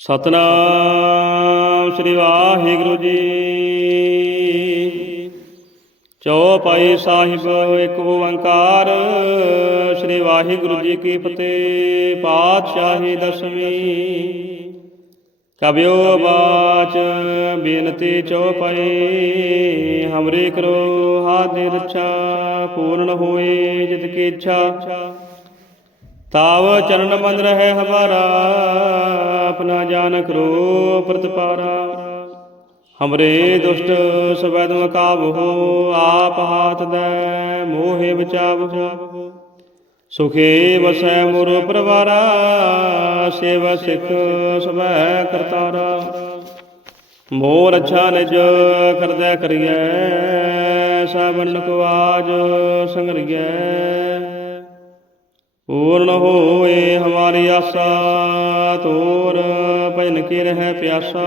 ਸਤਨਾਮ ਸ੍ਰੀ ਵਾਹਿਗੁਰੂ ਜੀ। ਚੌਪਾਈ ਸਾਹਿਬ ਇੱਕ ਓੰਕਾਰ, ਸ੍ਰੀ ਵਾਹਿਗੁਰੂ ਜੀ ਕੀ ਫਤਿਹ, ਪਾਤਸ਼ਾਹੀ ਦਸਵੀਂ। ਕਬਿਓ ਬਾਚ ਬੇਨਤੀ ਚੌਪਾਈ ਹਮਰੇ ਕਰੋ ਹਾਦਿ ਰੱਛਾ, ਪੂਰਨ ਹੋਏ ਜਿਤ ਕੀ ਇੱਛਾ। ਤਾਵ ਚਰਨ ਮੰਦ ਰਹਿ ਹਮਾਰਾ ਆਪਣਾ ਜਾਨ ਕਰੋ ਪ੍ਰਤਪਾਰਾ। ਹਮਰੇ ਦੁਸ਼ਟ ਸਵੈਦ ਮਕਾਬਹੋ ਆਪ ਹਾਥ ਦੇ ਮੋਹਿ ਬਚਾਵਹੋ ਸੁਖੇ ਵਸੈ ਮੁਰ ਪਰਵਾਰਾ, ਸੇਵਾ ਸਿੱਖ ਸਵੈ ਕਰਤਾਰਾ। ਮੋਰ ਅੱਛਾ ਨਿਜ ਕਰਦੈ ਕਰੀਐ ਸਾਵਣ ਕੋ ਸੰਗਰੀਐ। ਪੂਰਨ ਹੋਏ ਹਮਾਰੀ ਆਸਾ, ਤੋਰ ਭਜਨ ਕੀ ਰਹਿ ਪਿਆਸਾ।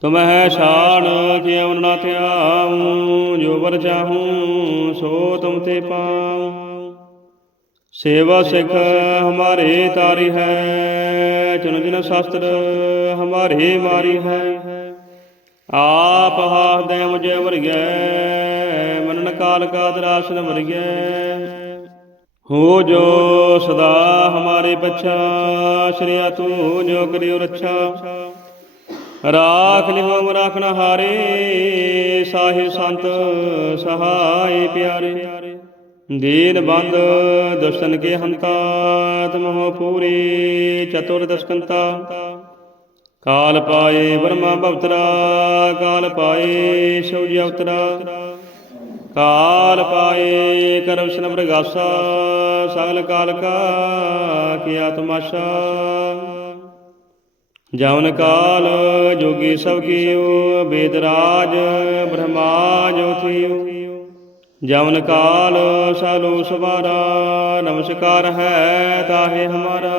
ਤੁਮਹਿ ਛਾੜ ਕੇ ਅਵਨ ਨਾ ਧਿਆਉ, ਜੋ ਵਰ ਚਾਹੂੰ ਸੋ ਤੁਮ ਤੇ ਪਾਉ। ਸੇਵਾ ਸਿੱਖ ਹਮਾਰੇ ਤਾਰੀ ਹੈ ਚੁਨ ਜਿਨ ਸ਼ਾਸਤਰ ਹਮਾਰੇ ਮਾਰੀ ਹੈ। ਆਪ ਹਾਸਦੈ ਮੁਝੇ ਵਰਗੈ, ਮਨਨ ਕਾਲ ਕਾ ਦਰਾਸ਼ਨ ਵਰਗੈ। ਹੋ ਜੋ ਸਦਾ ਹਮਾਰੇ ਪਛਾ, ਸ਼੍ਰੀਆ ਤੂੰ ਜੋ ਕਰਿਓ ਰੱਛਾ। ਰਾਖ ਲਿਹੋ ਰਾਖਣਾ ਹਾਰੇ, ਸਾਹਿਬ ਸੰਤ ਸਹਾਈ ਪਿਆਰੇ। ਦੀਨ ਬੰਦ ਦੁਸ਼ਟਨ ਕੇ ਹੰਤਾ, ਤਮਹੁ ਪੂਰੀ, ਚਤੁਰ ਦਸਕੰਤਾ। ਕਾਲ ਪਾਏ ਬਰਮਾ ਭਵਤਰਾ, ਕਾਲ ਪਾਏ ਸੋਜੀ ਅਵਤਰਾ ਕਾਲ ਪਾਏ ਕਰਮਸ਼ਨ ਪ੍ਰਗਾਸਾ, ਸਗਲ ਕਾਲ ਕਾ ਕੀਆ ਤਮਾਸ਼ਾ। ਜਵਨ ਕਾਲ ਜੋਗੀ ਸਭ ਕੀਓ ਬੇਦ ਰਾਜ ਬ੍ਰਹਮਾ ਜੋ ਥੀਓ ਜਵਨ ਕਾਲ ਸਾਲੋ ਸਵਾਰਾ, ਨਮਸਕਾਰ ਹੈ ਤਾਹੇ ਹਮਾਰਾ।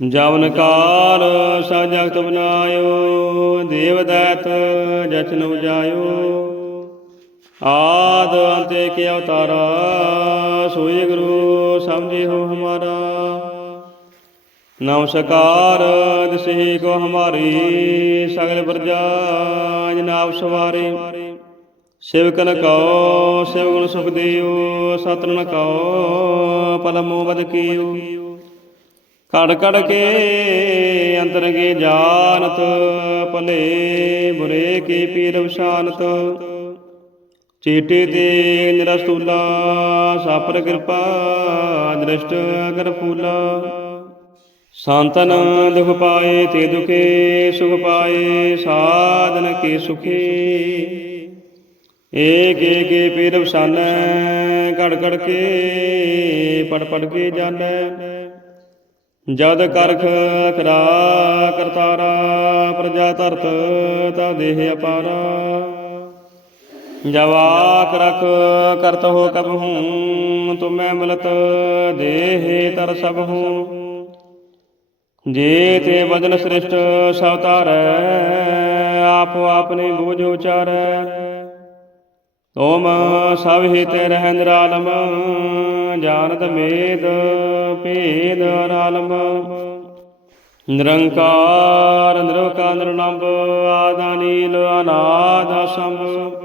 ਜਵਨ ਕਾਲ ਸਭ ਜਗਤ ਬਨਾਇਓ, ਦੇਵ ਦੈਤ ਜਚਨ ਉਜਾਇਓ ਆਦ ਅੰਤੇ ਕੇ ਅਵਤਾਰਾ, ਸੋਈ ਗੁਰੂ ਸਮਝਿਓ ਹਮਾਰਾ। ਨਮਸਕਾਰ ਦਿਸੇ ਕੋ ਹਮਾਰੀ, ਸਗਲ ਪ੍ਰਜਾ ਜਨਾਬ ਸਵਾਰੇ। ਸਿਵਕਨ ਕਉ, ਸਿਵ ਗੁਣ ਸੁਖ ਦਿਓ ਸਤਨ ਕਉ ਪਲਮੋ ਬਦ ਕੀਓ ਕੜ ਕੜ ਕੇ ਅੰਤਰ ਕੇ ਜਾਣਤ, ਭਲੇ ਬੁਰੇ ਕੀ ਪੀਰ ਵਸ਼ਾਨਤ ਚੀਟੇ ਤੇ ਨਿਰਸਤੂਲਾ, ਸਾਪਰ ਕਿਰਪਾ ਦ੍ਰਿਸ਼ਟ ਕਰ ਫੂਲਾ। ਸੰਤਨ ਦੁਖ ਪਾਏ ਤੇ ਦੁਖੇ, ਸੁਖ ਪਾਏ, ਸਾਧਨ ਕੇ ਸੁਖੇ। ਏਕ ਏਕ ਪੀਰ ਵਸਾਨੈ, ਘੜ ਘੜ ਕੇ, ਪੜ ਪੜ ਕੇ ਜਾਣੈ ਜਦ ਕਰਖ ਖਰਾ ਕਰਤਾਰਾ, ਪ੍ਰਜਾ ਧਰਤ ਤਾ ਦੇਹ ਅਪਾਰਾ। ਜਵਾਕ ਰਖ ਕਰਤ ਹੋ ਕਬ ਹੂੰ, ਤੁਮੈ ਮਿਲਤ ਦੇਹ ਤਰ ਸਭ ਹੂੰ। ਜੇ ਤੇ ਬਦਨ ਸ੍ਰਿਸ਼ਟ ਸਭ ਤਾਰੈ ਆਪੋ ਆਪਨੇ ਬੂਝ ਉਚਾਰੈ। ਤੋਮ ਸਭ ਹੀ ਤੇ ਰਹਿ ਨਿਰਾਲਮ ਜਾਣਤ ਮੇਦ ਭੇਦ ਅਰਾਲਮ ਨਿਰੰਕਾਰ, ਨਿਰਵਕਾਰ ਨਿਰਨੰਬ ਆਦਾਨੀਲ ਅਨਾਦ ਸੰਭ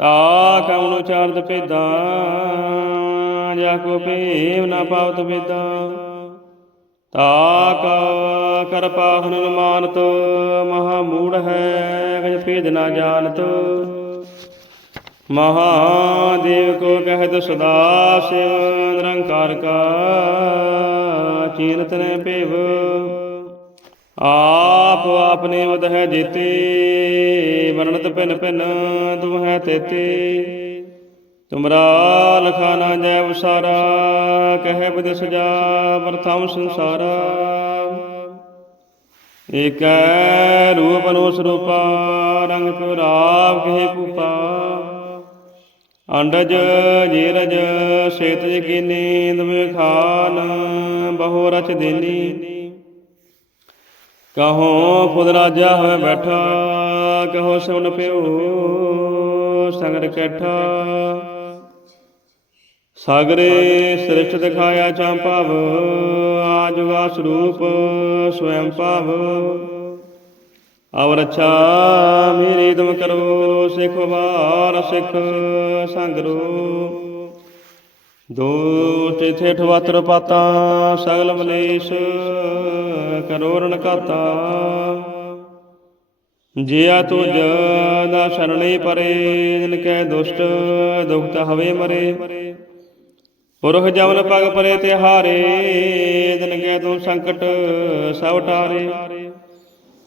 ਤਾ ਕਉਣ ਉਚਾਰਤ ਭੇਦਾਂ, ਜਾ ਕੋ ਭੇਵ ਨਾ ਪਾਵਤ ਵੇਦਾਂ ਤਾ ਕਾ ਕਰਪਾ ਹੁਨ ਮਾਨਤ ਮਹਾ ਮੂੜ ਹੈ, ਗਜ ਭੇਦ ਨਾ ਜਾਣਤ। ਮਹਾਦੇਵ ਕੋ ਕਹਿਤ ਸਦਾ ਸਿਵ, ਨਿਰੰਕਾਰ ਕਾ, ਚੀਨਤ ਨੇ ਭੇਵ। ਆਪ ਆਪਨੇ ਵਦ ਹੈ ਜੀਤੇ, ਵਰਣਤ ਭਿਨ ਭਿਨ ਤੁਮ ਹੈ ਤੇਤੇ। ਤੁਮਰਾ ਲਖਾ ਨਾ ਜੈ ਵਸਾਰਾ ਕਹਿ ਬਦ ਸਜਾ ਵਰਥਮ ਸੰਸਾਰਾ। ਏਕੈ ਰੂਪ ਅਨੁ ਸਰੂਪਾ, ਰੰਗ ਪਿਰਾਵ ਕਹੇ ਕੂਪਾ ਅੰਡਜ, ਜੀਰਜ ਸ਼ੇਤ ਕੀਨੀ ਦਵੇ ਖਾਨ ਬਹੁ ਰਚ ਦੇਨੀ। ਕਹੋ ਖੁਦ ਰਾਜਾ ਹੋਏ ਬੈਠਾ, ਕਹੋ ਸੁਨ ਪਿਓ ਸੰਗਰ ਕੈਠਾ। ਸਾਗਰੇ ਸ੍ਰਿਸ਼ਟ ਦਿਖਾਇਆ ਚੰਪਾਵ ਆਜੁਗਾ ਸਰੂਪ ਸਵੈੰ ਭਾਵ। ਅਵ ਰੱਛਾ ਮੇਰੀ ਤੁਮ ਕਰੋ, ਸਿਖ ਵਾਰ ਸਿਖ ਸੰਗਰੋ। ਦੋਟ ਠੇਠ ਵਤਰ ਪਾਤਾ, ਸਗਲ ਮਲੇਸ਼ ਕਰੋ ਕਾਤਾ ਜਿਆ ਤੁਜ ਦਾ ਸ਼ਰਣੇ ਪਰੇ, ਜਿਨ ਕੈ ਦੁਸ਼ਟ ਦੁਖਤ ਹਵੇ ਮਰੇ। ਪੁਰਖ ਜਮਨ ਪਗ ਪਰੇ ਤੇ ਹਾਰੇ ਦਿਨ ਕੈ ਤੂੰ ਸੰਕਟ ਸਭ ਟਾਰੇ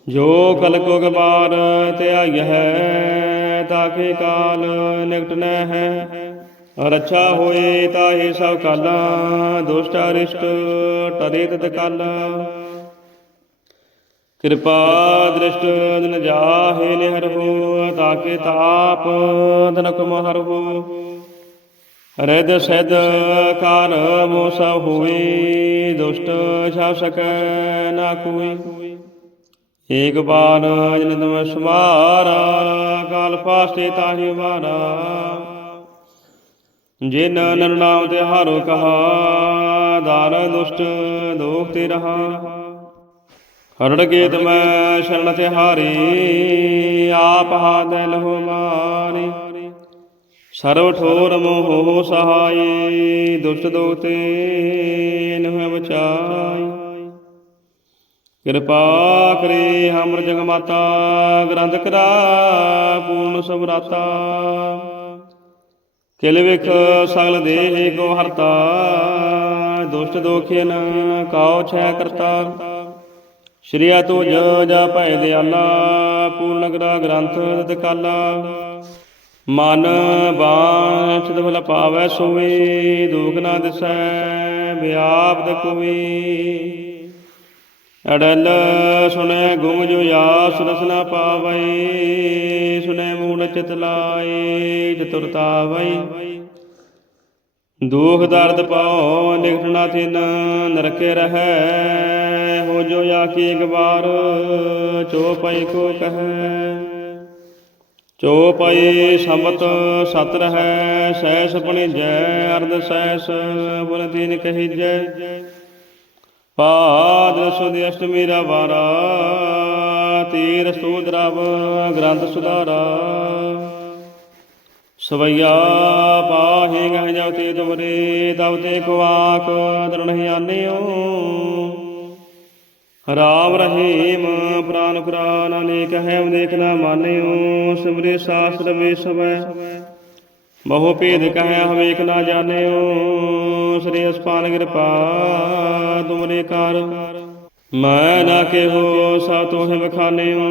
ਜੋ ਕਲ ਕੋ ਗਵਾਰ ਤੇ ਆਈ ਹੈ ਤਾਕੇ ਕਾਲ ਨਿਕਟ ਨ ਹੈ। ਰੱਛਾ ਹੋਏ ਤਾਹੇ ਸਭ ਕਾਲਾ, ਦੁਸ਼ਟ ਅਰਿਸ਼ਟ ਟਰੇ ਤਤ ਕਾਲਾ। ਕਿਰਪਾ ਦ੍ਰਿਸ਼ਟ ਦਿਨ ਜਾਹੇ ਨਿਹਰ ਹੋ, ਤਾਕੇ ਤਾਪ ਦਿਨਕ ਮਹਰ ਹੋ ਰਿਦ ਸਿਧ ਕਾਰ ਮੋ ਹੋਏ, ਦੁਸ਼ਟ ਛਾ ਨਾ ਕੋਈ। ਏਕ ਬਾਰ ਜਨ ਤਮ ਸਮਾਰਾ, ਕਾਲ ਫਾਸਤੇ ਤਾਹੀ ਵਾਰਾ। ਜਿਨ ਨਰ ਨਾਮ ਤੇ ਹਾਰੋ ਕਹਾ ਦਾਰ ਦੁਸ਼ਟ ਦੋਖ ਤੇ ਰਹਾ। ਹਰੜ ਗੇਤ ਮੈਂ ਸ਼ਰਨ ਤੇ ਹਾਰੀ, ਆਪ ਹਾਥ ਲਹੋ ਮਾਰੀ। ਸਰਵ ਠੋਰ ਮੋਹ ਸਹਾਈ, ਦੁਸ਼ਟ ਦੋਖ ਤੇ ਨਹਿ ਬਚਾਈ। ਕਿਰਪਾ ਕਰੇ ਹਮਰ ਜਗ ਮਾਤਾ ਗ੍ਰੰਥ ਕਰਾ, ਪੂਰਨ ਸਮਰਾਤਾ। ਕਿਲ ਵਿਖ ਸਗਲ ਦੇਹ ਕੋ ਹਰਤਾ, ਦੁਸ਼ਟ ਦੋਖਿਨ ਕਾਉ ਛੈ ਕਰਤਾ। ਸ਼੍ਰੀਆ ਤੁਜ ਜਾ ਭੈ ਦਿਆਲਾ, ਪੂਰਨ ਗਰਾ ਗ੍ਰੰਥ ਤਤ ਮਨ ਬਾਣ ਚਿਤ ਭਲ ਪਾਵੈ ਸੋਵੇ, ਦੁਖ ਨਾ ਦਿਸੈ ਵਿਆਪਤ ਕੋਈ ਅੜਲ ਸੁਣੈ ਗੁਮ ਜੋ ਆਸ ਰਸਨਾ ਪਾਵੈ, ਸੁਣੈ ਮੂੜ ਚਿਤ ਲਾਏ ਚਤੁਰਤਾ ਦੁਖ ਦਰਦ ਪਾਉ ਨਿਕਟਣਾ ਤਿਨ ਨਰਕੇ ਰਹੈ, ਹੋ ਜੋ ਆਖੀ ਇੱਕ ਵਾਰ, ਚੋ ਪਈ ਕੋ ਕਹੈ। ਚੋ ਪਈ ਸਮਤ ਸਤ ਰਹੈ ਸੈਸ ਪਣੀ ਜੈ, ਅਰਧ ਸੈਸ ਬੁਲ ਦੀਨ ਕਹੀ ਜੈ। ਪਾਦ ਸੁਦੀ ਅਸ਼ਟਮੀ ਰਾ ਵਾਰਾ, ਤੀਰ ਸੂਦਰਵ ਗ੍ਰੰਥ ਸੁਧਾਰਾ। ਸਵਈਆ ਪਾਹੇ ਗਹਿ ਜਾਉ ਤੇ ਤੁਮਰੇ ਤਬ ਤੇ ਕੋ ਦਰਣ ਆਨਿਓ ਰਾਮ ਰਹੀਮ ਪ੍ਰਾਨ ਕੁਰਾਨ ਅਨੇਕ ਹੈ ਦੇਖ ਨਾ ਮਾਨਿਓ, ਸਿਮਰੇ ਸਾਸਤਰ ਵੇ ਸਵੈ। ਬਹੁ ਭੇਦ ਕਹਿਆ ਹਵੇਕ ਨਾ ਜਾਣਿਓ। ਸ੍ਰੀ ਅਸਪਾਨ ਕਿਰਪਾ, ਤੁਮਰੇ ਕਰ। ਮੈਂ ਨਾ ਕਿਹੋ ਸਾ ਤੋਹਿ ਬਖਾਨਿਓ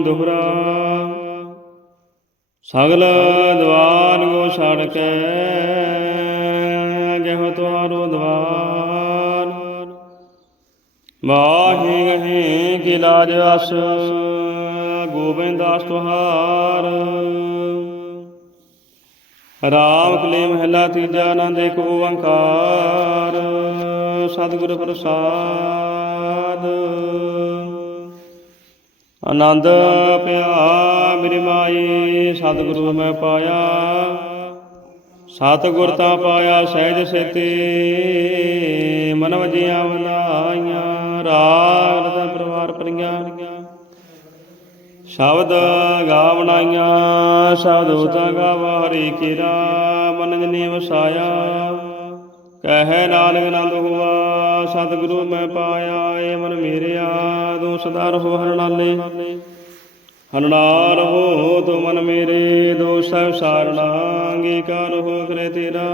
ਦੁਹਰਾ। ਸਗਲ ਦਵਾਰ ਗੋ ਛੜ ਕੇ ਗਹਿ ਤੁਹਾਰੋ ਦਵਾਰ ਮਾਹੀ ਗਹੇ ਕੀ ਲਾਜ ਅਸ, ਗੋਬਿੰਦ ਦਾਸ ਤੁਹਾਰ। ਰਾਮ ਕਲੇ ਮਹਿਲਾ ਤੀਜਾ ਆਨੰਦ ਏਕ ਓੰਕਾਰ ਸਤਿਗੁਰ ਪ੍ਰਸਾਦ। ਆਨੰਦ ਪਿਆ ਮੇਰੀ ਮਾਈ, ਸਤਿਗੁਰੂ ਮੈਂ ਪਾਇਆ। ਸਤਿਗੁਰ ਤਾਂ ਪਾਇਆ ਸਹਿਜ ਸੇਤੇ, ਮਨ ਵਜੀਆਂ ਵਧਾਈਆਂ ਰਾਗ ਰਤਾ ਪਰਿਵਾਰ ਪਰੀਆਂ ਸ਼ਬਦ ਗਾਵਣਾਈਆਂ, ਸ਼ਬਦ ਉਤਾ ਗਾਵਾ ਹਰੀ ਕੀਰਾ ਮਨ ਜਨੀ ਵਸਾਇਆ ਕਹਿ ਨਾਨਕ ਆਨੰਦ ਹੋਆ, ਸਤਿਗੁਰੂ ਮੈਂ ਪਾਇਆ, ਏ ਮਨ ਮੇਰਿਆ, ਤੂੰ ਸਦਾ ਰਹੋ ਹਰਨਾਲੇ। ਹਰਨਾ ਹੋ ਤੂੰ ਮਨ ਮੇਰੇ ਦੋਸ਼ ਸਭ ਸਾਰਣਾ ਅੰਗੀਕਾਰ ਹੋ ਕਰੇ ਤੇਰਾ।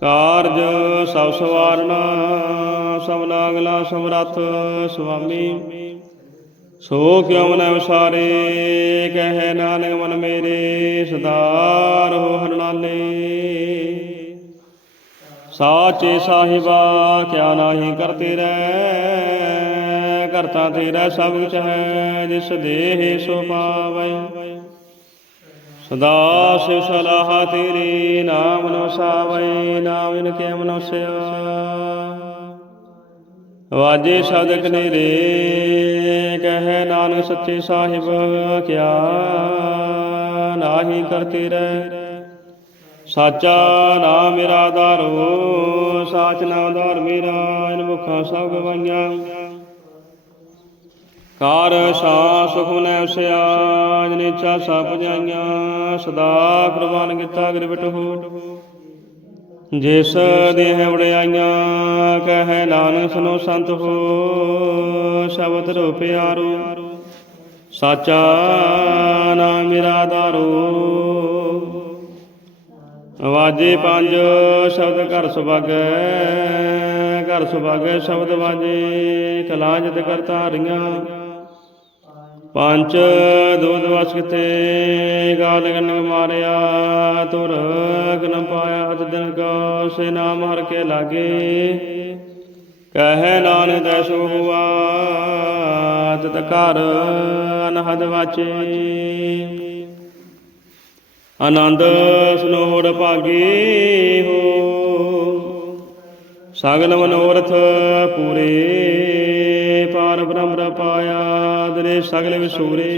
ਕਾਰਜ ਸਭ ਸਵਾਰਣਾ ਸਭ ਨਾਗਲਾ ਸਮਰੱਥ ਸੁਆਮੀ ਸੋ ਕਿਉ ਮਨ ਵਿਸਾਰੇ, ਕਹਿ ਨਾਨਕ ਮਨ ਮੇਰੇ ਸਦਾ ਰਹੋ ਹਰਨਾਲੇ ਸਾਚੇ ਸਾਹਿਬਾ, ਕਿਆ ਨਾਹੀ ਕਰਤੇ ਰਹਿ, ਕਰਤਾ ਤੇਰਾ ਸਭ ਕੁਛ ਹੈ, ਜਿਸ ਦੇਹ ਸੋ ਪਾਵੈ। ਸਦਾ ਸਿਵ ਸਲਾਹ ਤੇਰੀ, ਨਾਮ ਨੋ ਸਾਵੈ ਨਾਮ ਇਨ ਕੇ ਮਨੁਸਿਆ ਵਾਜੇ ਸ਼ਬਦ ਕਨੇਰੇ ਕਹੈ ਨਾਨਕ ਸੱਚੇ ਸਾਹਿਬ, ਕਿਆ ਨਾਹੀ ਕਰਤੇ ਰਹਿ। ਸਾਚਾ ਨਾਮ ਮੇਰਾ ਆਧਾਰੋ, ਸਾਚ ਨਾਮ ਆਧਾਰ ਮੇਰਾ, ਇਨ ਮੁਖਾਂ ਸਭ ਗਵਾਈਆਂ। ਕਾਰ ਸਾ ਸੁਖ ਨੈ ਉਸਿਆ, ਜਨੇ ਚਾ ਸਭ ਜਾਈਆਂ। ਸਦਾ ਪ੍ਰਵਾਨ ਕੀਤਾ ਗਿਰ ਬਿਟਹੁ। ਜਿਸ ਦੇਹ ਵੜਾਈਆਂ ਕਹੈ ਨਾਨਕ ਸੁਨੋ ਸੰਤ ਹੋ, ਸ਼ਬਦ ਰੋ ਪਿਆਰੋ ਸਾਚਾ ਨਾਮ ਮੇਰਾ ਆਧਾਰੋ ਵਾਜੇ ਪੰਜ, ਸ਼ਬਦ ਘਰ ਸੁਭਾਗੈ ਘਰ ਸੁਭਾਗੈ ਸ਼ਬਦ ਵਾਜੇ, ਕਲਾ ਜਿਤ ਕਰ ਪੰਜ ਦੁਧ ਵਸ ਕਿਤੇ ਗਾਲ ਗਨ ਮਾਰਿਆ, ਤੁਰ ਗਨ ਪਾਇਆ, ਅਤ ਦਿਨ ਕਾ ਸੇ ਨਾਮ ਹਰ ਕੇ ਲਾਗੇ। ਕਹੈ ਨਾਨਕ ਦੈਸੋ ਹੁਆ ਤਤ ਘਰ ਅਨਹਦ ਵਾਚੇ। ਆਨੰਦ ਸਨੋੜ ਭਾਗੀ ਹੋ, ਸਗਲ ਮਨੋਰਥ ਪੂਰੇ ਪਾਰ ਬ੍ਰਹਮ ਪਾਇਆ ਦਰੇ ਸਗਲ ਵਿਸੂਰੇ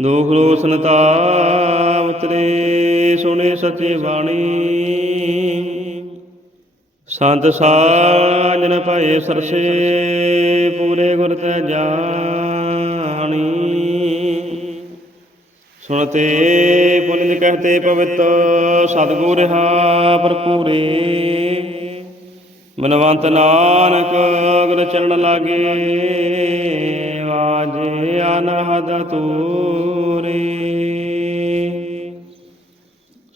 ਦੁਖ ਰੋਸਨਤਾ ਉਤਰੇ ਸੁਣੇ ਸਚੀ ਬਾਣੀ। ਸੰਤ ਸਾਜਨ ਭਏ ਸਰਸੇ, ਪੂਰੇ ਗੁਰ ਤੈ ਜਾਣੀ। ਸੁਣਤੇ ਪੁਨਿਤ ਕਹਤੇ ਪਵਿੱਤ ਸਤਿਗੁਰ ਰਹਾ ਭਰਪੂਰੇ। ਮਨਵੰਤ ਨਾਨਕ ਅਗਰ ਚਰਨ ਲਾਗੇ, ਵਾਜੇ ਅਨਹਦ ਤੂਰੇ।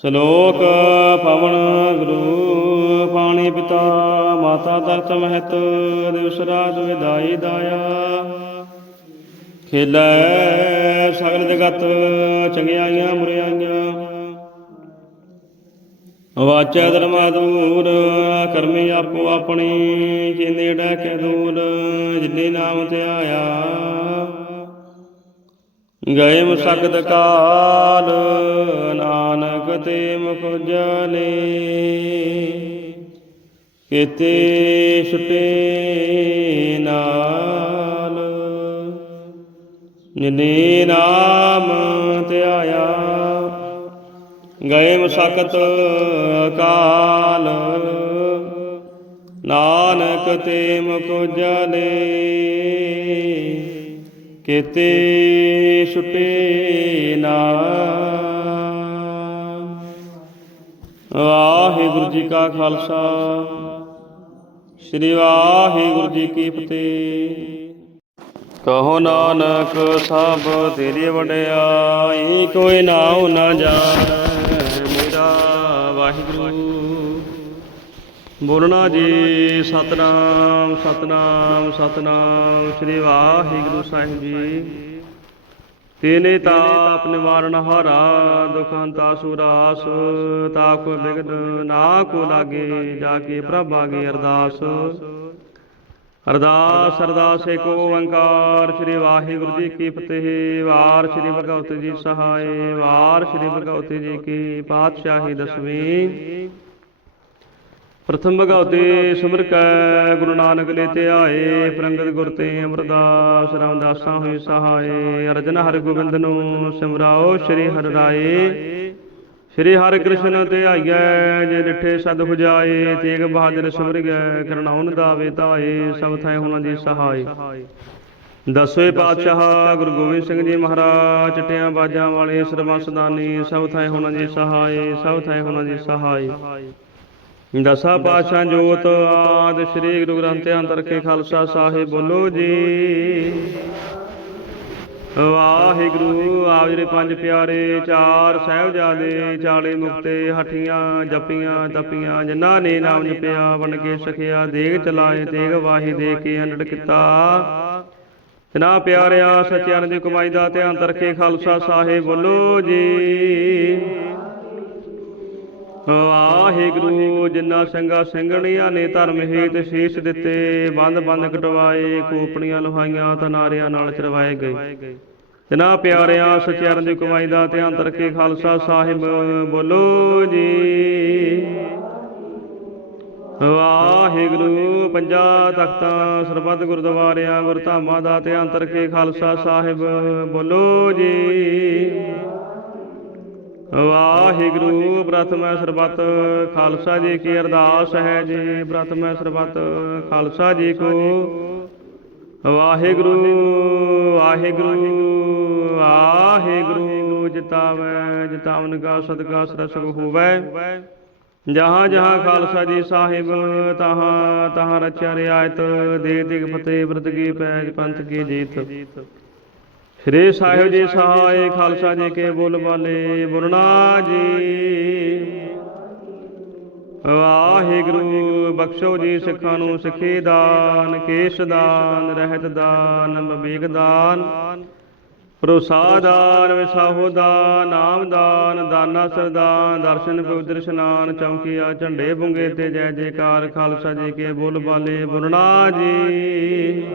ਸ਼ਲੋਕ ਪਵਨ ਗੁਰੂ ਪਾਣੀ ਪਿਤਾ, ਮਾਤਾ ਦਰਤ ਮਹਿਤ, ਦਿਵਸ ਰਾਤ ਵਿਦਾਈ ਦਾਇਆ। ਖੇਲੈ ਸਗਲ ਜਗਤ, ਚੰਗਿਆਈਆਂ ਮੁਰਿਆਈਆਂ ਵਾਚਾ ਧਰਮਾ ਦੂਰ ਕਰਮੀ ਆਪੋ ਆਪਣੀ ਜਿੰਦੇ ਡਾਕੇ ਦੂਰ ਜਿਨੇ ਨਾਮ ਤੇ ਆਇਆ। ਗਏ ਮੁਸਕਤ ਕਾਲ, ਨਾਨਕ ਤੇ ਮੁਖ ਜਲੇ ਕਿਤੇ ਛੁਟੇ ਨਾਲ, ਜਿਨੇ ਨਾਮ ਤੇ ਆਇਆ। ਗਏ ਮੁਸਕਤ ਕਾਲ ਨਾਨਕ ਤੇ ਮੁਖ ਜਲੇ ਕਿਤੇ ਛੁਟੇ ਨਾ। ਵਾਹਿਗੁਰੂ ਜੀ ਕਾ ਖਾਲਸਾ, ਸ੍ਰੀ ਵਾਹਿਗੁਰੂ ਜੀ ਕੀ ਫਤਿਹ। ਕਹੋ ਨਾਨਕ ਸਭ ਤੇਰੀ ਵਡਿਆਈ, ਕੋਈ ਨਾਉ ਨਾ ਜਾਣੈ। ਵਾਹਿਗੁਰੂ। ਬੋਲਣਾ ਜੀ, ਸਤਨਾਮ ਸਤਨਾਮ ਸਤਨਾਮ, ਸ੍ਰੀ ਵਾਹਿਗੁਰੂ ਸਾਹਿਬ ਜੀ। ਤੇਨੇ ਤਾਪ ਨਿਵਾਰਨ ਹਾਰਾ ਦੁਖੰਤਾ ਸੁਰਾਸ, ਤਾ ਕੋ ਬਿਗਨ ਨਾ ਕੋ ਲਾਗੇ, ਜਾ ਕੇ ਪ੍ਰਭ ਆਗੇ ਅਰਦਾਸ। ਅਰਦਾਸ ਅਰਦਾਸ ਏਕ ਓੰਕਾਰ। ਸ੍ਰੀ ਵਾਹਿਗੁਰੂ ਜੀ ਕੀ ਫਤਿਹ। ਵਾਰ ਸ੍ਰੀ ਭਗਵਤ ਜੀ ਸਹਾਏ। ਵਾਰ ਸ੍ਰੀ ਭਗਵਤ ਜੀ ਕੀ ਪਾਤਸ਼ਾਹੀ ਦਸਵੀਂ। ਪ੍ਰਥਮ ਭਗਵਤੇ ਸਿਮਰ ਕੈ, ਗੁਰੂ ਨਾਨਕ ਲੈ ਤੇ ਆਏ। ਪ੍ਰੰਗਤ ਗੁਰ ਤੇ ਅਮਰਦਾਸ, ਰਾਮਦਾਸਾਂ ਹੋਈ ਸਹਾਏ। ਅਰਜਨ ਹਰਿ ਗੋਬਿੰਦ ਨੂੰ ਸਿਮਰਾਓ, ਸ੍ਰੀ ਹਰਿ ਰਾਏ। ਸ੍ਰੀ ਹਰਿ ਕ੍ਰਿਸ਼ਨ ਤੇ ਆਈਐ, ਜੇ ਡਿਠੇ ਸਦ ਹੁਜਾਏ, ਤੇਗ ਬਹਾਦਰ ਸਿਮਰ ਕਰਨਾਉਨ ਦਾ ਵੇਤਾਏ ਸਭ ਥੈ ਹੁਣਾ ਜੀ ਸਹਾਈ। ਦਸਵੇਂ ਪਾਤਸ਼ਾਹ, ਗੁਰੂ ਗੋਬਿੰਦ ਸਿੰਘ ਜੀ ਮਹਾਰਾਜ, ਚਟਿਆਂ ਬਾਜਾਂ ਵਾਲੇ ਸਰਬੰਸਦਾਨੀ ਸਭ ਥੈ ਹੁਣਾ ਜੀ ਸਹਾਈ, ਸਭ ਥੈ ਹੁਣਾ ਜੀ ਸਹਾਈ। ਦਸਾ ਪਾਤਸ਼ਾਹ ਜੋਤ, ਆਦ ਸ੍ਰੀ ਗੁਰੂ ਗ੍ਰੰਥ ਅੰਤਰ ਕੇ ਖਾਲਸਾ ਸਾਹਿਬ ਬੋਲੋ ਜੀ। ਵਾਹਿਗੁਰੂ, ਆਪ ਜਿਹੜੇ ਪੰਜ ਪਿਆਰੇ, ਚਾਰ ਸਾਹਿਬਜ਼ਾਦੇ, ਚਾਲੇ ਮੁਕਤੇ, ਹਠੀਆਂ, ਜਪੀਆਂ, ਤਪੀਆਂ, ਜਿਨ੍ਹਾਂ ਨੇ ਨਾਮ ਜਪਿਆ ਬਣ ਕੇ ਸਖਿਆ, ਦੇਗ ਚਲਾਏ, ਦੇਗ ਵਾਹੀ, ਦੇ ਕੇ ਅੰਡੜ ਕੀਤਾ। ਜਿਨ੍ਹਾਂ ਪਿਆਰਿਆਂ ਸਚਿਆਨ ਦੀ ਕਮਾਈ ਦਾ ਧਿਆਨ ਤਰਕੇ ਖਾਲਸਾ ਸਾਹਿਬ ਬੋਲੋ ਜੀ। ਵਾਹਿਗੁਰੂ, ਜਿਨ੍ਹਾਂ ਸਿੰਘਾਂ ਸਿੰਘਣੀਆਂ ਨੇ ਧਰਮ ਹੇਤ ਸ਼ੀਸ਼ ਦਿੱਤੇ, ਬੰਦ ਬੰਦ ਕਟਵਾਏ, ਕੋਪਣੀਆਂ ਲੁਹਾਈਆਂ, ਤਨਾਰਿਆਂ ਨਾਲ ਚਰਵਾਏ ਗਏ। ਜਿਨ੍ਹਾਂ ਪਿਆਰਿਆਂ, ਸਚਿਆਰਨ ਦੀ ਕਮਾਈ ਦਾ ਧਿਆਨ ਰੱਖੇ ਖਾਲਸਾ ਸਾਹਿਬ, ਬੋਲੋ ਜੀ। ਵਾਹਿਗੁਰੂ, ਪੰਜਾ ਤਖਤਾਂ, ਸਰਬੱਤ ਗੁਰਦੁਆਰਿਆਂ, ਗੁਰਧਾਮਾਂ ਦਾ ਧਿਆਨ ਰੱਖੇ ਖਾਲਸਾ ਸਾਹਿਬ, ਬੋਲੋ ਜੀ। ਵਾਹਿਗੁਰੂ, ਪ੍ਰਥਮ ਸਰਬਤ, ਖਾਲਸਾ ਜੀ ਕੀ ਅਰਦਾਸ ਹੈ ਜੀ। ਪ੍ਰਥਮ ਸਰਬਤ, ਖਾਲਸਾ ਜੀ ਕੋ। ਵਾਹਿਗੁਰੂ ਵਾਹਿਗੁਰੂ ਵਾਹਿਗੁਰੂ, ਜਿਤਾਵੈ, ਜਿਤਾਵਨ ਕਾ ਸਦਕਾ ਸਰਸਗ ਹੋਵੈ। ਜਹਾਂ ਜਹਾਂ ਖਾਲਸਾ ਜੀ ਸਾਹਿਬ, ਤਹਾਂ ਤਹਾਂ ਰਚਿਆ ਰਿਆਇਤ, ਦੇ ਦਿਗ ਫਤਿਹ ਬ੍ਰਤ ਕੀ ਪੈਜ ਪੰਥ ਕੀ ਜੀਤ। ਸ੍ਰੀ ਸਾਹਿਬ ਜੀ ਸਹਾਇ ਖਾਲਸਾ ਜੀ ਕੇ ਬੋਲ ਬਾਲੇ ਬੁਰਨਾ ਜੀ। ਵਾਹਿਗੁਰੂ ਬਖਸ਼ੋ ਜੀ ਸਿੱਖਾਂ ਨੂੰ ਸਿੱਖੀ ਦਾਨ, ਕੇਸ਼ ਦਾਨ, ਰਹਿਤ ਦਾਨ ਬਵੇਕ ਦਾਨ। ਪ੍ਰੋਸਾਦਾਨ ਵਿਸਾਹੋ ਦਾਨ ਨਾਮ ਦਾਨ, ਦਾਨਾ ਸਰਦਾਨ ਦਰਸ਼ਨ ਪਵਿੱਤਰ ਇਸ਼ਨਾਨ, ਚੌਂਕੀਆ, ਝੰਡੇ ਬੁੰਗੇ ਤੇ ਜੈ ਜੈਕਾਰ, ਖਾਲਸਾ ਜੀ ਕੇ ਬੋਲ ਬਾਲੇ ਬੁਰਨਾ ਜੀ।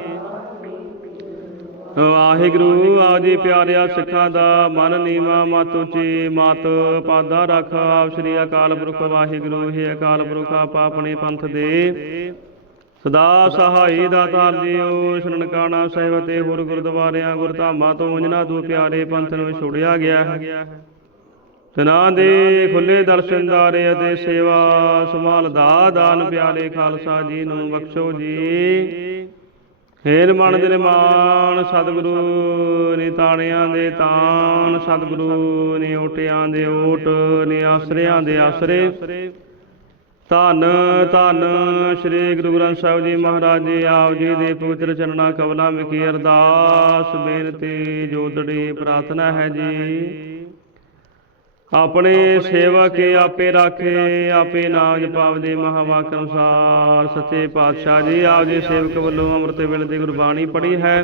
ਵਾਹਿਗੁਰੂ ਆਜੀ ਪਿਆਰਿਆ ਸਿੱਖਾਂ ਦਾ ਮਨ ਨੀਵਾ ਮਤ ਉੱਚੀ ਮਤ ਪਾਦਾ ਰੱਖ ਆਪ ਸ੍ਰੀ ਅਕਾਲ ਪੁਰਖ ਵਾਹਿਗੁਰੂ, ਹੀ ਅਕਾਲ ਪੁਰਖ, ਆਪ ਆਪਣੇ ਪੰਥ ਦੇ। ਸਦਾ ਸਹਾਈ ਦਾਤਾਰ ਜੀਓ ਸ਼ਰਣਕਾਣਾ ਸਾਹਿਬ ਤੇ ਹੋਰ ਗੁਰਦੁਆਰਿਆਂ, ਗੁਰਧਾਮਾਂ ਤੋਂ ਜਨਾ ਤੋਂ ਪਿਆਰੇ ਪੰਥ ਨੂੰ ਛੋੜਿਆ ਗਿਆ। ਹੈ ਤਨਾ ਦੇ ਖੁੱਲੇ ਦਰਸ਼ਨਦਾਰੇ ਅਤੇ ਸੇਵਾ ਸੰਭਾਲ ਦਾ ਦਾਨ ਪਿਆਰੇ ਖਾਲਸਾ ਜੀ ਨੂੰ ਬਖਸ਼ੋ ਜੀ। ਹੇਰ ਮਨ ਦਿਲ ਮਾਨ ਸਤਿਗੁਰੂ ਨੇ ਤਾਣਿਆਂ ਦੇ ਤਾਣ ਸਤਿਗੁਰੂ ਨੇ ਓਟਿਆਂ ਦੇ ਓਟ ਨੇ ਆਸਰਿਆਂ ਦੇ ਆਸਰੇ। ਧੰਨ ਧੰਨ ਸ੍ਰੀ ਗੁਰੂ ਗ੍ਰੰਥ ਸਾਹਿਬ ਜੀ ਮਹਾਰਾਜ ਜੀ, ਆਪ ਜੀ ਦੇ ਪਵਿੱਤਰ ਚਰਨਾਂ ਕਵਲਾਂ ਵਿਖੇ ਅਰਦਾਸ, ਬੇਨਤੀ ਜੋਦੜੀ ਪ੍ਰਾਰਥਨਾ ਹੈ ਜੀ। ਆਪਣੇ ਸੇਵਕ ਆਪੇ ਰਾਖੇ ਆਪੇ ਨਾਮ ਜਪਾਵਦੇ ਮਹਾਵਾਕ ਅਨੁਸਾਰ। ਸੱਚੇ ਪਾਤਸ਼ਾਹ ਜੀ ਆਪ ਜੀ ਸੇਵਕ ਵੱਲੋਂ ਅੰਮ੍ਰਿਤ ਵੇਲੇ ਦੀ ਗੁਰਬਾਣੀ ਪੜ੍ਹੀ ਹੈ।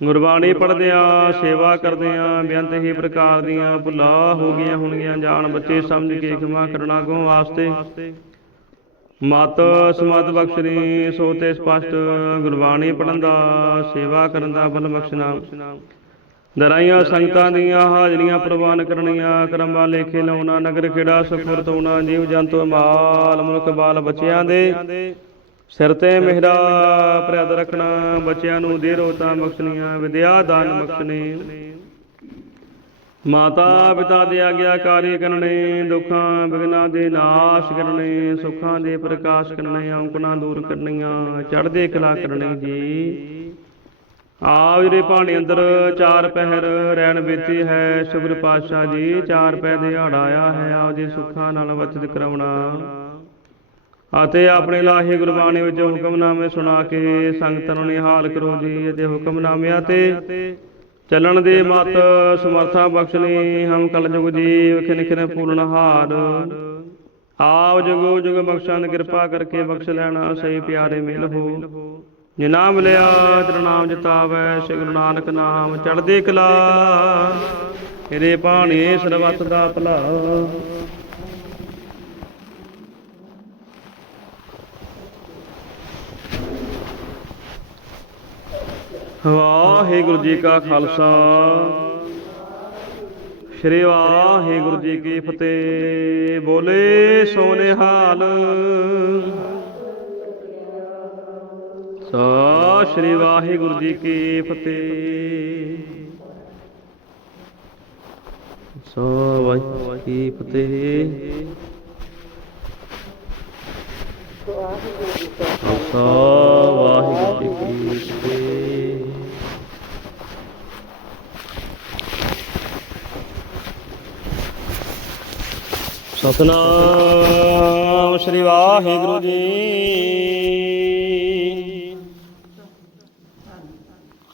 ਗੁਰਬਾਣੀ ਪੜ੍ਹਦਿਆਂ ਸੇਵਾ ਕਰਦਿਆਂ ਬੇਅੰਤ ਹੀ ਪ੍ਰਕਾਰ ਦੀਆਂ ਭੁੱਲਾਂ ਹੋ ਗਈਆਂ ਹੋਣਗੀਆਂ ਜਾਣ ਬੱਚੇ ਸਮਝ ਕੇ ਖਿਮਾ ਕਰਨਾ ਗੋ ਵਾਸਤੇ। ਮਤ ਸਮਤ ਬਖਸ਼ਣੀ ਸੋ ਤੇ ਸਪਸ਼ਟ ਗੁਰਬਾਣੀ ਪੜਨ ਦਾ ਸੇਵਾ ਕਰਨ ਦਾ ਬਲ ਬਖਸ਼ਣਾ। ਦਰਾਈਆਂ ਸੰਗਤਾਂ ਦੀਆਂ ਹਾਜ਼ਰੀਆਂ ਪ੍ਰਵਾਨ ਕਰਨੀਆਂ, ਕਰਮਾਂ ਲੇਖੇ ਲਾਉਣਾ, ਨਗਰ ਖੇੜਾ ਸੁਖੁਰ ਤੋਣਾ ਜੀਵ ਜੰਤੂ ਮਾਲ ਮੁਲਕ ਬਾਲ ਬੱਚਿਆਂ ਦੇ ਸਿਰ ਤੇ ਮਿਹਰਾ ਪ੍ਰਿਆਦ ਰੱਖਣਾ, ਬੱਚਿਆਂ ਨੂੰ ਦੇ ਰੋਤਾ ਬਖਸ਼ਣੀਆਂ, ਵਿਦਿਆ ਦਾਨ ਬਖਸ਼ਣੀ। ਮਾਤਾ ਪਿਤਾ ਦੇ ਆਗਿਆਕਾਰੀ ਕਰਨੇ, ਦੁੱਖਾਂ ਬਿਗਨਾਂ ਦੇ ਨਾਸ਼ ਕਰਨੇ, ਸੁੱਖਾਂ ਦੇ ਪ੍ਰਕਾਸ਼ ਕਰਨੇ, ਔਕਣਾ ਦੂਰ ਕਰਨੀਆਂ, ਚੜ੍ਹਦੇ ਕਲਾ ਕਰਨੇ ਜੀ। ਆਪ ਜਿਹੜੇ ਪਾਣੀ ਅੰਦਰ ਚਾਰ ਪਹਿਰ ਰਹਿਣ ਬੀਤੀ ਹੈ ਸ਼ੁਕਰ ਪਾਤਸ਼ਾਹ ਜੀ, ਚਾਰ ਪੈ ਦਿਹਾੜਾ ਆਇਆ ਹੈ, ਆਪ ਜੀ ਸੁੱਖਾਂ ਨਾਲ ਬਚਤ ਕਰਾਉਣਾ। ਅਤੇ ਆਪਣੇ ਲਾਹੇ ਗੁਰਬਾਣੀ ਵਿੱਚ ਹੁਕਮਨਾਮੇ ਸੁਣਾ ਕੇ ਸੰਗਤਾਂ ਨੂੰ ਨਿਹਾਲ ਕਰੋ ਜੀ, ਅਤੇ ਹੁਕਮਨਾਮਿਆਂ ਤੇ ਚੱਲਣ ਦੇ ਮਤ ਸਮਰਥਾ ਬਖਸ਼ਣੀ, ਹਮ ਕਲਯੁਗ ਜੀ, ਖਿਨ ਖਿਨ ਪੂਰਨ ਹਾਰ। ਆਪ ਜੁਗੋ ਜੁਗ ਬਖਸ਼ਣ, ਕਿਰਪਾ ਕਰਕੇ ਬਖਸ਼ ਲੈਣਾ, ਸਹੀ ਪਿਆਰੇ ਮਿਲ ਹੋ। ਜੇ ਲਿਆ ਤੇਰਾ ਨਾਮ ਜਤਾਵੈ ਸ੍ਰੀ ਗੁਰੂ ਨਾਨਕ ਨਾਮ ਚੜ੍ਹਦੀ ਕਲਾ। ਤੇਰੇ ਬਾਣੀ ਸਰਬੱਤ ਦਾ ਭਲਾ। ਵਾਹਿਗੁਰੂ ਜੀ ਕਾ ਖਾਲਸਾ। ਸ਼੍ਰੀ ਵਾਹਿਗੁਰੂ ਜੀ ਕੀ ਫਤਿਹ। ਬੋਲੇ ਸੋਨੇ ਹਾਲ। ਸੋ ਸ਼੍ਰੀ ਵਾਹਿਗੁਰੂ ਜੀ ਕੀ ਫਤਿਹ। ਸੋ ਵਾਹਿਗੁਰੂ ਜੀ ਕੀ ਫਤਿਹ। ਸੋ ਵਾਹਿਗੁਰੂ ਜੀ ਕੀ ਫਤਿਹ। ਸਤਨਾਮ ਸ਼੍ਰੀ ਵਾਹਿਗੁਰੂ ਜੀ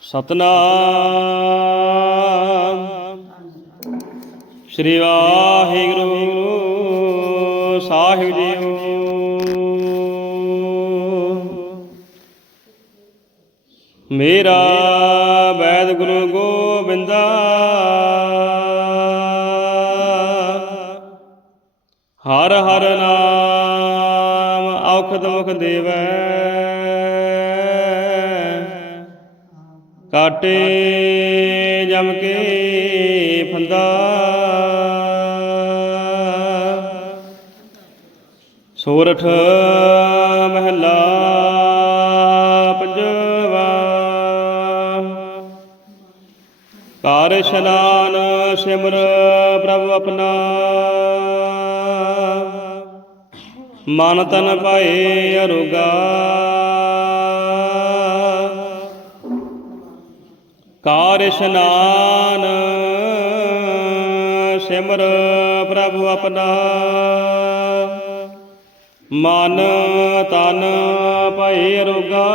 ਸਤਨਾਮ। ਸ਼੍ਰੀ ਵਾਹਿਗੁਰੂ ਸਾਹਿਬ ਜੀਓ ਮੇਰਾ ਵੈਦ ਗੁਰੂ ਗੋਬਿੰਦਾ। ਹਰ ਹਰ ਨਾਮ ਔਖਦ ਮੁਖ ਦੇਵੈ। ਕਾਟੇ ਜਮ ਕੇ ਫੰਦਾ। ਸੋਰਠ ਮਹਲਾ ਪੰਜਵਾ। ਕਾਰ ਇਸ਼ਨਾਨ ਸਿਮਰ ਪ੍ਰਭ ਆਪਣਾ। ਮਨ ਤਨ ਪਾਏ ਅਰੋਗਾ। ਕਾਰ ਇਸ਼ਨਾਨ। ਸਿਮਰ ਪ੍ਰਭ ਆਪਣਾ। ਮਨ ਤਨ ਭਏ ਰੋਗਾ।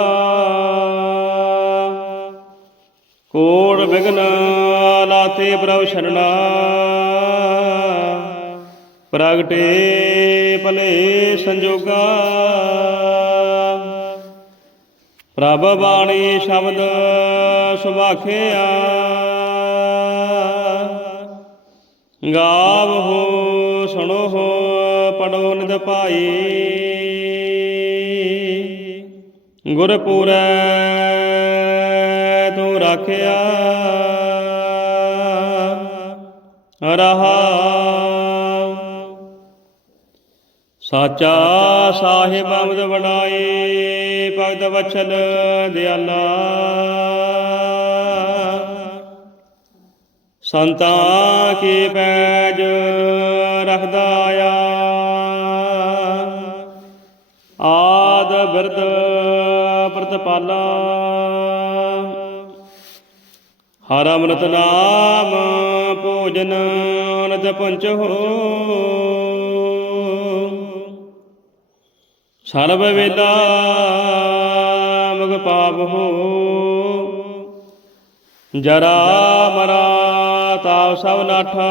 ਕੋੜ ਵਿਗਨ ਲਾਤੇ ਪ੍ਰਭ ਸ਼ਰਣਾ। ਪ੍ਰਗਟੇ ਭਲੇ ਸੰਜੋਗਾ। ਪ੍ਰਭ ਬਾਣੀ ਸ਼ਬਦ ਸੁਭਾਖਿਆ। ਗਾਵੋ ਸੁਣੋ ਹੋ, ਪੜੋ ਨਿਦ ਭਾਈ। ਗੁਰ ਤੂੰ ਰਾਖਿਆ। ਰਹਾ। ਸਾਚਾ ਸਾਹਿਬ ਅਮਦ ਬਣਾਏ ਭਗਤ ਵਚਨ, ਦਿਆਲਾ। ਸੰਤਾਂ ਕੀ ਪੈਜ ਰਖਦਾ ਆਇਆ ਆਦ ਬਿਰਦ ਪ੍ਰਤਪਾਲਾ। ਹਰ ਅੰਮ੍ਰਿਤ ਨਾਮ ਭੋਜਨ ਅਨੰਦ ਪੰਚ ਹੋ ਸਰਬ ਵੇਲਾ ਮੁਗ ਪਾਪ ਹੋ। ਜਰਾ ਮਰਾ ਤਾਪ ਸਭ ਨਾਠਾ।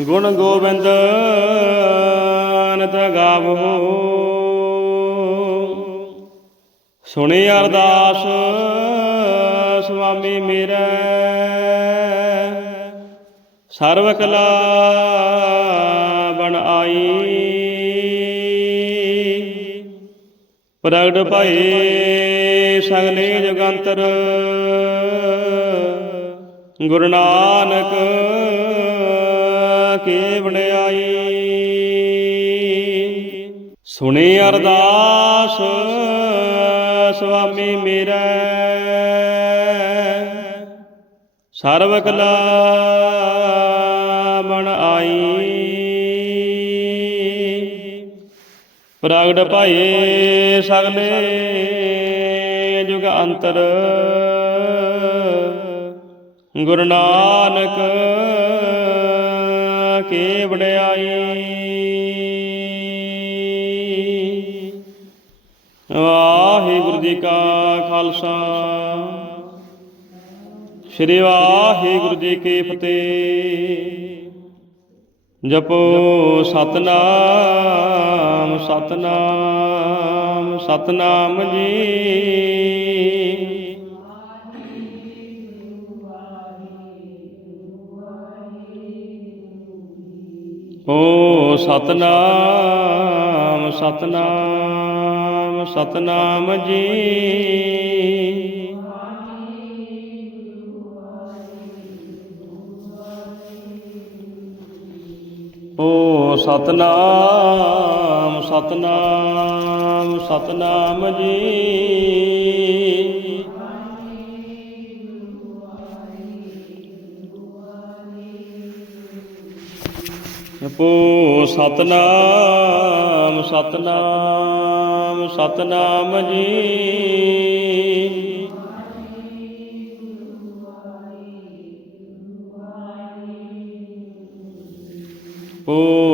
ਗੁਣ ਗੋਬਿੰਦ ਅਨੰਤ ਗਾਵੋ ਸੁਣੀ ਅਰਦਾਸ, ਸੁਆਮੀ ਮੇਰਾ। ਸਰਵ ਕਲਾ ਆਈ। ਪ੍ਰਗਟ ਭਏ ਸਗਲੇ ਜਗੰਤਰ ਗੁਰੂ ਨਾਨਕ ਕੀ ਵਡਿਆਈ ਸੁਣੀ ਅਰਦਾਸ, ਸੁਆਮੀ ਮੇਰਾ। ਸਰਬ ਕਲਾ ਬਣ ਆਈ। ਪ੍ਰਗਟ ਭਏ ਸਗਲੇ ਜੁਗ ਅੰਤਰ। ਗੁਰੂ ਨਾਨਕ ਕੀ ਵਡਿਆਈ ਵਾਹਿਗੁਰੂ ਜੀ ਕਾ ਖਾਲਸਾ। ਸ੍ਰੀ ਵਾਹਿਗੁਰੂ ਜੀ ਕੀ ਫਤਿਹ। ਜਪੋ ਸਤਨਾਮ। ਸਤਨਾਮ ਸਤਨਾਮ ਜੀ। ਓ ਸਤਨਾਮ ਸਤਨਾਮ ਸਤਨਾਮ ਜੀ। ਓ ਸਤਨਾਮ। ਸਤਨਾਮ ਸਤਨਾਮ ਜੀ। ਜਪੋ ਸਤਨਾਮ ਸਤਨਾਮ ਸਤਨਾਮ ਜੀ। ਓ